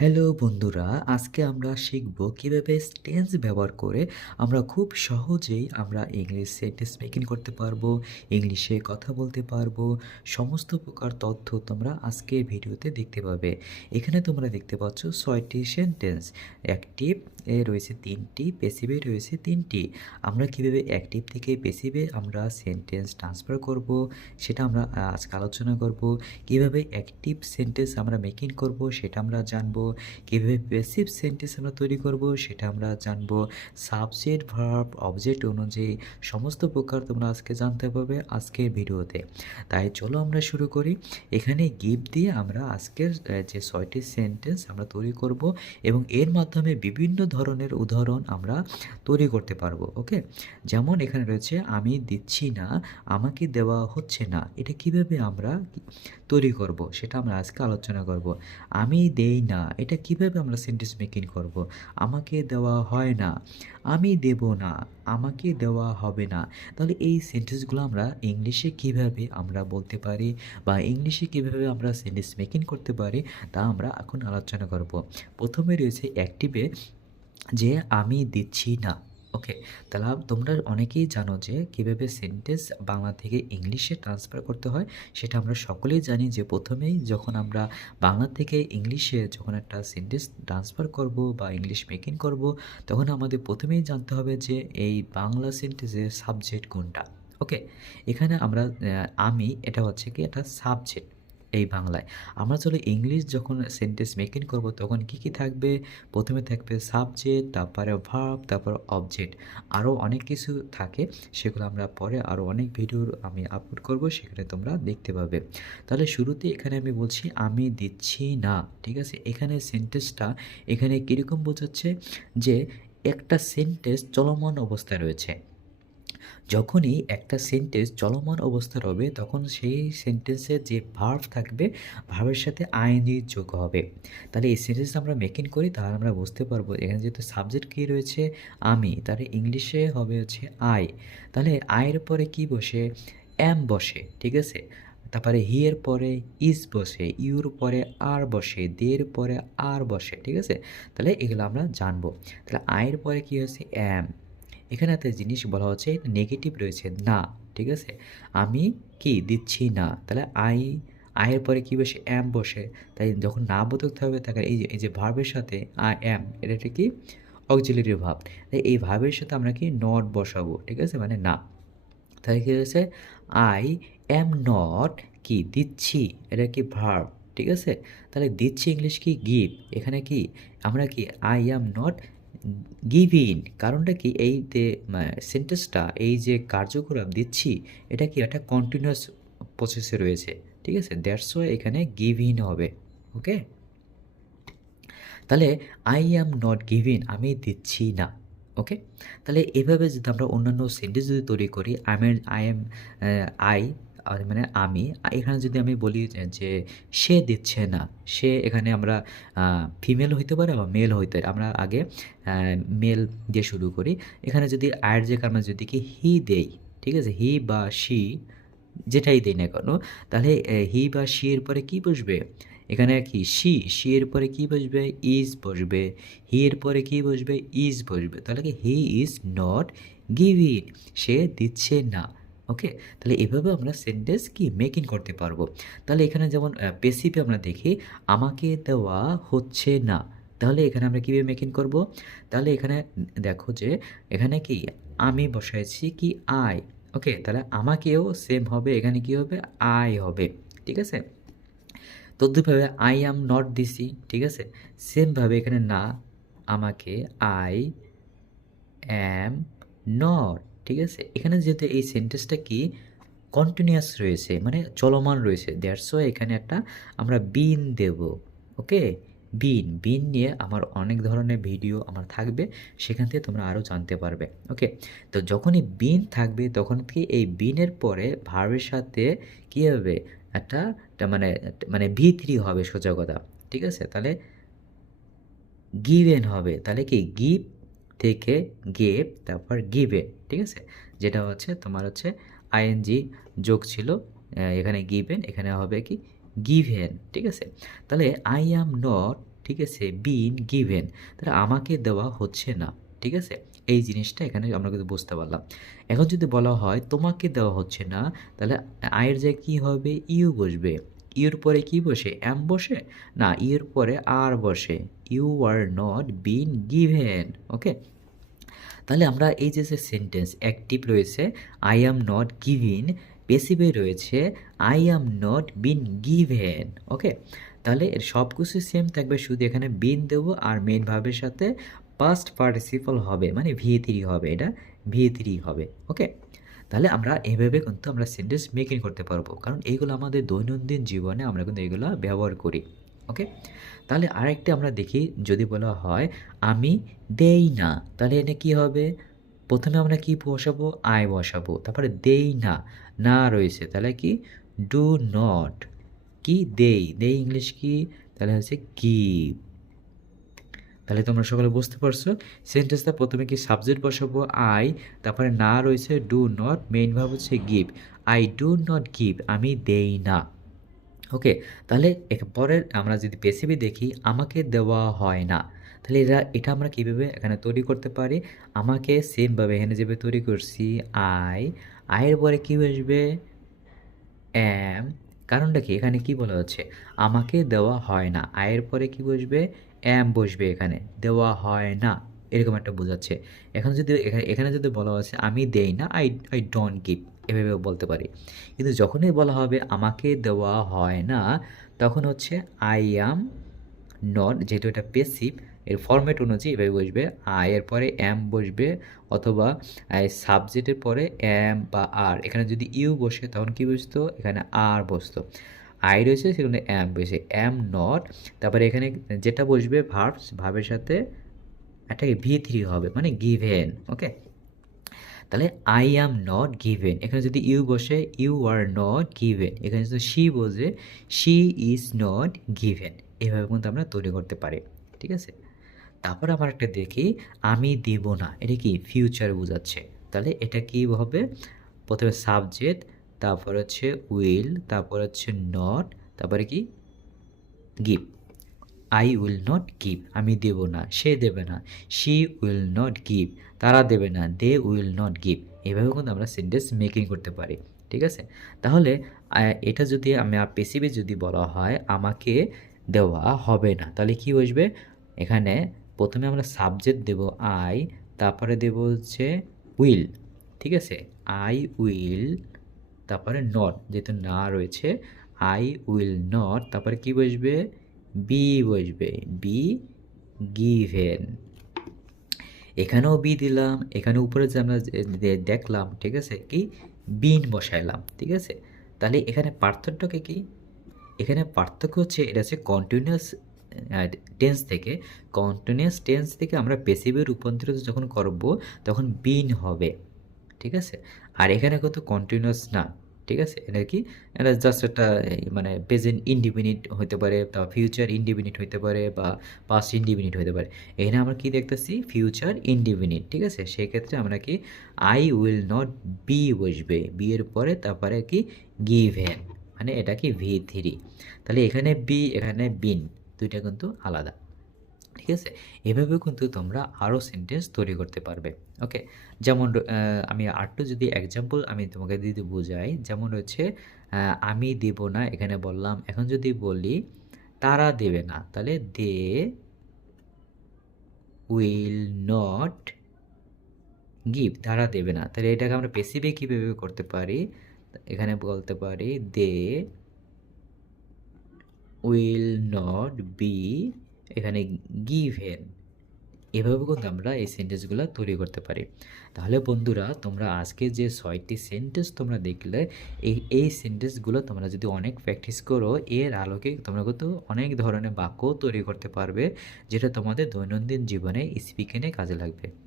Hello বন্ধুরা, আজকে আমরা শিখব কীভাবে টেন্স ব্যবহার করে আমরা খুব সহজেই আমরা ইংলিশ সেন্টেন্স মেকিং করতে পারব ইংলিশে কথা বলতে পারব, সমস্ত প্রকার তথ্য তোমরা আজকের ভিডিওতে দেখতে পাবে। এখানে তোমরা দেখতে পাচ্ছ ছয়টি সেন্টেন্স অ্যাক্টিভ এ রয়েছে তিনটি পেসিভে রয়েছে তিনটি। আমরা কীভাবে অ্যাক্টিভ থেকে পেসিভে আমরা সেন্টেন্স ট্রান্সফার করব, সেটা আমরা আজকে আলোচনা করব। কীভাবে অ্যাক্টিভ সেন্টেন্স আমরা মেকিং করব, সেটা আমরা জানব। কীভাবে পেসিভ সেন্টেন্স আমরা তৈরি করব, সেটা আমরা জানব। সাবজেক্ট ভার্ব অবজেক্ট অনুযায়ী সমস্ত প্রকার তোমরা আজকে জানতে পারবে আজকের ভিডিওতে। তাই চলো আমরা শুরু করি। এখানে গিফট দিয়ে আমরা আজকের যে ছয়টি সেন্টেন্স আমরা তৈরি করব এবং এর মাধ্যমে বিভিন্ন ধরনের উদাহরণ আমরা তৈরি করতে পারব ওকে যেমন এখানে রয়েছে, আমি দিচ্ছি না, আমাকে দেওয়া হচ্ছে না। এটা কীভাবে আমরা তৈরি করব? সেটা আমরা আজকে আলোচনা করব। আমি দেই না। এটা কীভাবে আমরা সেন্টেন্স মেকিং করব? আমাকে দেওয়া হয় না। আমি দেব না। আমাকে দেওয়া হবে না। তাহলে এই সেন্টেন্সগুলো আমরা ইংলিশে কীভাবে আমরা বলতে পারি বা ইংলিশে কীভাবে আমরা সেন্টেন্স মেকিং করতে পারি, তা আমরা এখন আলোচনা করব। প্রথমে রয়েছে অ্যাক্টিভে যে আমি দিচ্ছি না। ওকে, তাহলে তোমরা অনেকেই জানো যে কীভাবে সেন্টেন্স বাংলা থেকে ইংলিশে ট্রান্সফার করতে হয়, সেটা আমরা সকলেই জানি যে প্রথমেই যখন আমরা বাংলা থেকে ইংলিশে যখন একটা সেন্টেন্স ট্রান্সফার করব বা ইংলিশ মেকিং করব, তখন আমাদের প্রথমেই জানতে হবে যে এই বাংলা সেন্টেন্সের সাবজেক্ট কোনটা। ওকে, এখানে আমরা আমি, এটা হচ্ছে কি একটা সাবজেক্ট এই বাংলায়। আমরা চলো ইংলিশ যখন সেন্টেন্স মেকিং করব, তখন কি কি থাকবে? প্রথমে থাকবে সাবজেক্ট তারপরে ভার্ব তারপর অবজেক্ট আরও অনেক কিছু থাকে, সেগুলো আমরা পরে আরও অনেক ভিডিও আমি আপলোড করব, সেখানে তোমরা দেখতে পাবে। তাহলে শুরুতে এখানে আমি বলছি, আমি দিচ্ছি না, ঠিক আছে? এখানে সেন্টেন্সটা এখানে কীরকম বোঝাচ্ছে? যে একটা সেন্টেন্স চলমান অবস্থায় রয়েছে। যখনই একটা সেন্টেন্স চলমান অবস্থায় হবে, তখন সেই সেন্টেন্সের যে ভার্ব থাকবে ভার্বের সাথে আইএনজি যোগ হবে। তাহলে এই সেন্টেন্স আমরা মেকিং করি, তাহলে আমরা বুঝতে পারব এখানে যেহেতু সাবজেক্ট কী রয়েছে? আমি। তাহলে ইংলিশে হবে হচ্ছে আই তাহলে আয়ের পরে কি বসে? এম বসে, ঠিক আছে? তারপরে হি এর পরে ইজ বসে ইউর পরে আর বসে দের পরে আর বসে, ঠিক আছে? তাহলে এগুলো আমরা জানব। তাহলে আয়ের পরে কি হচ্ছে? এম এখানে একটা জিনিস বলা হচ্ছে নেগেটিভ রয়েছে, না, ঠিক আছে? আমি কি দিচ্ছি না? তাহলে আই আয়ের পরে কি বসে? এম বসে। তাই যখন না বোধক হবে তাকে এই যে এই যে ভার্বের সাথে আই এম এটা কি? অক্সিলারি ভাব তাই এই ভাবের সাথে আমরা কি নট বসাবো, ঠিক আছে? মানে না। তাহলে কি হয়েছে? আই এম নট কি দিচ্ছি, এটা কি ভার্ব ঠিক আছে? তাহলে দিচ্ছি ইংলিশ কি? গিভ এখানে কি? আমরা কি আই এম নট গিভিন কারণটা কি? এই যে সেন্টেন্সটা এই যে কার্যকলাপ দিচ্ছি, এটা কি একটা কন্টিনিউয়াস প্রসেসে রয়েছে, ঠিক আছে? দ্যাটস ওয়াই এখানে গিভ ইন হবে, ওকে? তাহলে I am not give in আমি দিচ্ছি না, ওকে? তাহলে এভাবে যদি আমরা অন্যান্য সেন্টেন্স যদি তৈরি করি I am I am I মানে আমি এখানে যদি আমি বলি যে- সে দিচ্ছে না, সে এখানে আমরা ফিমেল হইতে পারে বা মেল হইতে পারে আমরা আগে মেল দিয়ে শুরু করি। এখানে যদি আয়ের যে কারণে যদি কি হি দেই, ঠিক আছে? হি বা শি যেটাই দেই না কেন, তাহলে হি বা শি এর পরে কি বসবে? এখানে কি শি শি এর পরে কি বসবে? ইজ বসবে। হি এর পরে কি বসবে? ইজ বসবে। তাহলে কি হি ইজ নট গিভিং সে দিচ্ছে না। ওকে তাহলে এভাবে আমরা সেন্টেন্স কি মেকিং করতে পারব? তাহলে এখানে যেমন পেসিভে আমরা দেখি, আমাকে দেওয়া হচ্ছে না। তাহলে এখানে আমরা কীভাবে মেকিং করব? তাহলে এখানে দেখো যে, এখানে কি আমি বসাইছি কি আই ওকে তাহলে আমাকেও সেম হবে, এখানে কি হবে? আই হবে। ঠিক আছে? তদ্রুপভাবে আই অ্যাম নট দিছি ঠিক আছে? সেমভাবে এখানে না, আমাকে আই অ্যাম নট ঠিক আছে? এখানে যেহেতু এই সেন্টেন্সটা কি? কন্টিনিউয়াস রয়েছে মানে চলমান রয়েছে। দ্যাটস এখানে একটা আমরা বিন দেব ওকে বিন বিন নিয়ে আমার অনেক ধরনের ভিডিও আমার থাকবে, সেখান থেকে তোমরা আরও জানতে পারবে ওকে তো যখনই বিন থাকবে, তখন কি এই বিনের পরে ভার্বের সাথে কী হবে? একটা একটা মানে মানে ভি থ্রি হবে সোজা কথা, ঠিক আছে? তাহলে গিভেন হবে, তাহলে কি? গিভ থেকে গেভ তারপর গিভেন ঠিক আছে? যেটা হচ্ছে তোমার হচ্ছে আইএনজি যোগ ছিল এখানে গিভেন এখানে হবে কি গিভেন ঠিক আছে? তাহলে আই অ্যাম নট ঠিক আছে বিন গিভেন তাহলে আমাকে দেওয়া হচ্ছে না, ঠিক আছে? এই জিনিসটা এখানে আমরা কিন্তু বুঝতে পারলাম। এখন যদি বলা হয় তোমাকে দেওয়া হচ্ছে না, তাহলে আয়ের জায়গায় কী হবে? ইউ বসবে। ইউর পরে কি বসে? এম বসে? না ইউর পরে আর বসে। You are not been given, okay? তাহলে আমরা এই যে যে সেন্টেন্স অ্যাক্টিভ রয়েছে, আই অ্যাম নট গিভিন, পেসিভে রয়েছে, I am not been given, okay? তাহলে এর সব কিছু সেম থাকবে, শুধু এখানে বিন দেবো আর মেন ভাবের সাথে পাস্ট পার্টিসিপল হবে মানে ভি থ্রি হবে, এটা ভি থ্রি হবে, ওকে? তাহলে আমরা এভাবে কিন্তু আমরা সেন্টেন্স মেকিং করতে পারব। কারণ এইগুলো আমাদের দৈনন্দিন জীবনে আমরা কিন্তু এগুলো ব্যবহার করি ওকে তাহলে আরেকটা আমরা দেখি, যদি বলা হয়, আমি দেই না তাহলে এনে কি হবে? প্রথমে আমরা কি বসাবো? আই বসাবো। তারপরে দেই না না রয়েছে। তাহলে কি? ডু নট কি? দেই দেই ইংলিশ কি? তাহলে হচ্ছে গিভ তাহলে তোমরা সকলে বুঝতে পারছ সেন্টেন্সটা প্রথমে কি সাবজেক্ট বসাবো? আই তারপরে না রয়েছে ডু নট মেইন ভাব হচ্ছে give I do not give আমি দেই না। ওকে তাহলে পরের আমরা যদি পেসিভি দেখি, আমাকে দেওয়া হয় না। তাহলে এরা, এটা আমরা কীভাবে এখানে তৈরি করতে পারি? আমাকে সেমভাবে এখানে যেভাবে তৈরি করছি আই আয়ের পরে কী বসবে অ্যাম কারণটা কি? এখানে কি বলা হচ্ছে? আমাকে দেওয়া হয় না। আয়ের পরে কি বসবে? অ্যাম বসবে এখানে, দেওয়া হয় না, এরকম একটা বোঝাচ্ছে। এখন যদি এখানে এখানে যদি বলা হচ্ছে আমি দেই না আই আই ডোন্ট গিভ এভাবে বলতে পারি। কিন্তু যখনই বলা হবে, আমাকে দেওয়া হয় না, তখন হচ্ছে আই অ্যাম নট যেহেতু এটা পেসিভ এর ফরম্যাট অনুযায়ী এভাবে বসবে আই এর পরে এম বসবে, অথবা সাবজেক্টের পরে এম বা আর এখানে যদি ইউ বসে, তখন কি বসতো? এখানে আর বসতো। আই রয়েছে, সেখানে অ্যাম বসে অ্যাম নট তারপরে এখানে যেটা বসবে ভার্বস ভাবের সাথে একটা ভি থ্রি হবে মানে গিভেন ওকে তাহলে আই অ্যাম নট গিভেন এখানে যদি ইউ বসে ইউ আর নট গিভেন এখানে যদি শি বসে শি ইজ নট গিভেন এভাবে কিন্তু আমরা তৈরি করতে পারি, ঠিক আছে? তারপর আবার একটা দেখি, আমি দেব না। এটা কি? ফিউচার বোঝাচ্ছে। তাহলে এটা কি হবে? প্রথমে সাবজেক্ট তারপর হচ্ছে উইল তারপর হচ্ছে নট তারপরে কি? Give I will not give আমি দেব না, সে দেবে না। শি উইল নট গিভ তারা দেবে না দে উইল নট গিভ এভাবে কিন্তু আমরা সেন্টেন্স মেকিং করতে পারি, ঠিক আছে? তাহলে এটা যদি আমি পেসিভে যদি বলা হয়, আমাকে দেওয়া হবে না। তাহলে কি বসবে? এখানে প্রথমে আমরা সাবজেক্ট দেব আই তারপরে দেব হচ্ছে উইল ঠিক আছে? আই উইল তারপরে নট যেহেতু না রয়েছে আই উইল নট তারপরে কি বসবে? বি বসবে। বি গিভেন এখানেও বি দিলাম, এখানে উপরে যে আমরা দেখলাম, ঠিক আছে, কি? বিন বসাইলাম, ঠিক আছে? তাহলে এখানে পার্থক্যকে কি? এখানে পার্থক্য হচ্ছে, এটা হচ্ছে কন্টিনিউয়াস টেন্স থেকে কন্টিনিউয়াস টেন্স থেকে আমরা পেসিভে রূপান্তরিত যখন করব, তখন বিন হবে, ঠিক আছে? আর এখানে কত কন্টিনিউয়াস না, ঠিক আছে? এটা কি? এটা জাস্ট একটা মানে প্রেজেন্ট ইন্ডিপেন্ডেন্ট হতে পারে বা ফিউচার ইন্ডিপেন্ডেন্ট হতে পারে বা পাস্ট ইন্ডিপেন্ডেন্ট হতে পারে। এখানে আমরা কি দেখতেছি? ফিউচার ইন্ডিপেন্ডেন্ট ঠিক আছে? সেক্ষেত্রে আমরা কি আই উইল নট বি বসবে। বি এর পরে তারপরে কি? গিভেন মানে এটা কি ভি থ্রি তাহলে এখানে বি এখানে বিন দুইটা কিন্তু আলাদা। ঠিক আছে? এভাবে কিন্তু তোমরা আরও সেন্টেন্স তৈরি করতে পারবে ওকে যেমন আমি আরটু যদি এক্সাম্পল আমি তোমাকে দিতে বোঝাই, যেমন হচ্ছে আমি দেব না, এখানে বললাম, এখন যদি বলি, তারা দেবে না, তাহলে দে উইল নট গিভ, তারা দেবে না। তাহলে এটাকে আমরা পেসিভে কীভাবে করতে পারি? এখানে বলতে পারি, দে উইল নট বি এখানে গিভেন এভাবে কিন্তু আমরা এই সেন্টেন্সগুলো তৈরি করতে পারি। তাহলে বন্ধুরা, তোমরা আজকে যে ছয়টি সেন্টেন্স তোমরা দেখলে, এই এই সেন্টেন্সগুলো তোমরা যদি অনেক প্র্যাকটিস করো, এর আলোকে তোমরা কিন্তু অনেক ধরনের বাক্য তৈরি করতে পারবে, যেটা তোমাদের দৈনন্দিন জীবনে স্পিকিংয়ে কাজে লাগবে।